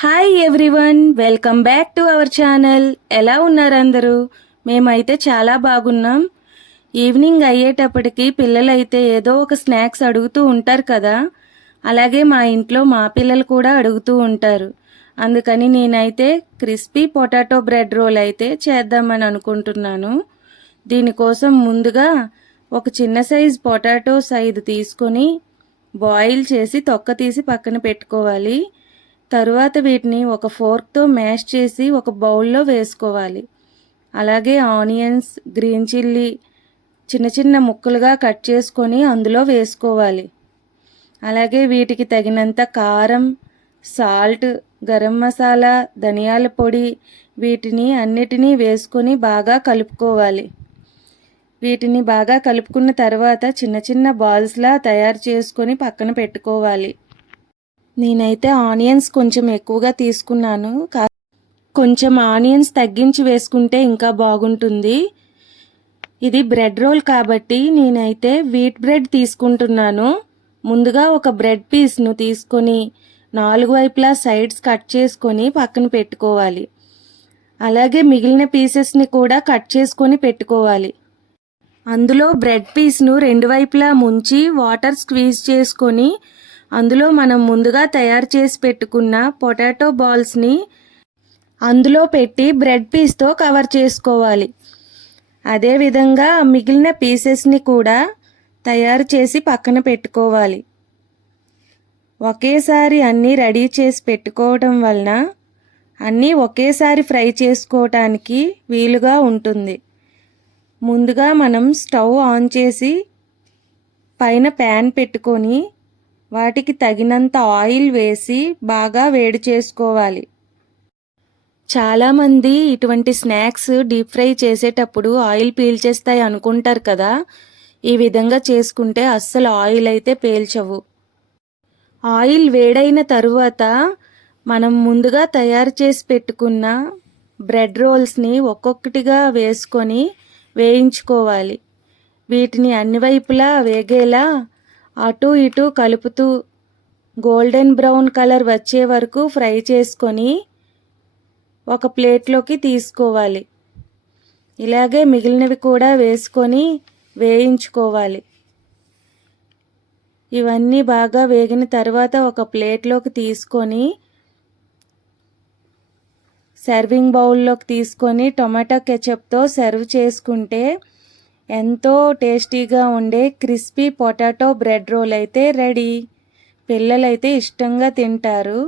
Hi everyone welcome back to our channel ఎలా ఉన్నారు అందరూ? మేమైతే చాలా బాగున్నాం. ఈవినింగ్ అయ్యేటప్పటికి పిల్లలైతే ఏదో ఒక స్నాక్స్ అడుగుతూ ఉంటారు కదా. అలాగే మా ఇంట్లో మా పిల్లలు కూడా అడుగుతూ ఉంటారు. అందుకని నేనైతే క్రిస్పీ పొటాటో బ్రెడ్ రోల్ అయితే చేద్దామని అనుకుంటున్నాను. దీనికోసం ముందుగా ఒక చిన్న సైజ్ పొటాటోస్ ఐదు తీసుకొని బాయిల్ చేసి తొక్క తీసి పక్కన పెట్టుకోవాలి. తరువాత వీటిని ఒక ఫోర్క్తో మ్యాష్ చేసి ఒక బౌల్లో వేసుకోవాలి. అలాగే ఆనియన్స్ గ్రీన్ చిల్లీ చిన్న చిన్న ముక్కలుగా కట్ చేసుకొని అందులో వేసుకోవాలి. అలాగే వీటికి తగినంత కారం సాల్ట్ గరం మసాలా ధనియాల పొడి వీటిని అన్నిటినీ వేసుకొని బాగా కలుపుకోవాలి. వీటిని బాగా కలుపుకున్న తర్వాత చిన్న చిన్న బాల్స్లా తయారు చేసుకొని పక్కన పెట్టుకోవాలి. నేనైతే ఆనియన్స్ కొంచెం ఎక్కువగా తీసుకున్నాను. కా- కొంచెం ఆనియన్స్ తగ్గించి వేసుకుంటే ఇంకా బాగుంటుంది. ఇది బ్రెడ్ రోల్ కాబట్టి నేనైతే వీట్ బ్రెడ్ తీసుకుంటున్నాను. ముందుగా ఒక బ్రెడ్ పీస్ను తీసుకొని నాలుగు వైపులా సైడ్స్ కట్ చేసుకొని పక్కన పెట్టుకోవాలి. అలాగే మిగిలిన పీసెస్ని కూడా కట్ చేసుకొని పెట్టుకోవాలి. అందులో బ్రెడ్ పీస్ను రెండు వైపులా ముంచి వాటర్ స్క్వీజ్ చేసుకొని అందులో మనం ముందుగా తయారు చేసి పెట్టుకున్న పొటాటో బాల్స్ని అందులో పెట్టి బ్రెడ్ పీస్తో కవర్ చేసుకోవాలి. అదేవిధంగా మిగిలిన పీసెస్ని కూడా తయారు చేసి పక్కన పెట్టుకోవాలి. ఒకేసారి అన్నీ రెడీ చేసి పెట్టుకోవడం వలన అన్నీ ఒకేసారి ఫ్రై చేసుకోవటానికి వీలుగా ఉంటుంది. ముందుగా మనం స్టవ్ ఆన్ చేసి పైన ప్యాన్ పెట్టుకొని వాటికి తగినంత ఆయిల్ వేసి బాగా వేడి చేసుకోవాలి. చాలామంది ఇటువంటి స్నాక్స్ డీప్ ఫ్రై చేసేటప్పుడు ఆయిల్ పీల్చేస్తాయి అనుకుంటారు కదా. ఈ విధంగా చేసుకుంటే అస్సలు ఆయిల్ అయితే పేల్చవు. ఆయిల్ వేడైన తరువాత మనం ముందుగా తయారు చేసి పెట్టుకున్న బ్రెడ్ రోల్స్ని ఒక్కొక్కటిగా వేసుకొని వేయించుకోవాలి. వీటిని అన్ని వైపులా వేగేలా అటు ఇటు కలుపుతూ గోల్డెన్ బ్రౌన్ కలర్ వచ్చే వరకు ఫ్రై చేసుకొని ఒక ప్లేట్లోకి తీసుకోవాలి. ఇలాగే మిగిలినవి కూడా వేసుకొని వేయించుకోవాలి. ఇవన్నీ బాగా వేగిన తర్వాత ఒక ప్లేట్లోకి తీసుకొని సర్వింగ్ బౌల్లోకి తీసుకొని టొమాటో కెచప్తో సర్వ్ చేసుకుంటే ఎంతో టేస్టీగా ఉండే క్రిస్పీ పొటాటో బ్రెడ్ రోల్ అయితే రెడీ. పిల్లలైతే ఇష్టంగా తింటారు.